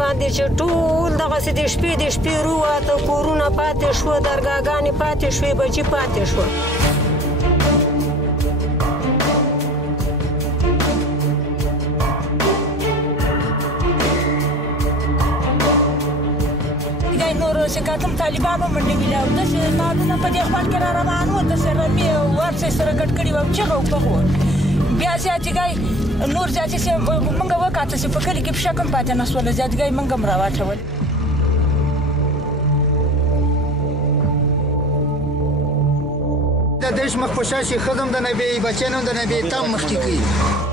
باندې چې ټول دغسې د شپې روواته کورونه پاتې شوه درګاګانې پاتې شوې بچي پاتې شوه چې کاتم طالبانو منډې ویلې او داسې نادونه په دې خپل کې را روان وو داسې رمې او ورڅې سره ګډ کړي وو او چغه وپغ وو بیا زیاتېګی نور زیاتې چې موږ وکاته چې په کلي کې پښه کم پاتې نه شوله زیاتېګی موږ هم راواچول د دېش مخ په شا شي ښځه هم د نه بېي بچیان هم د نه بېي تم مخکې کوي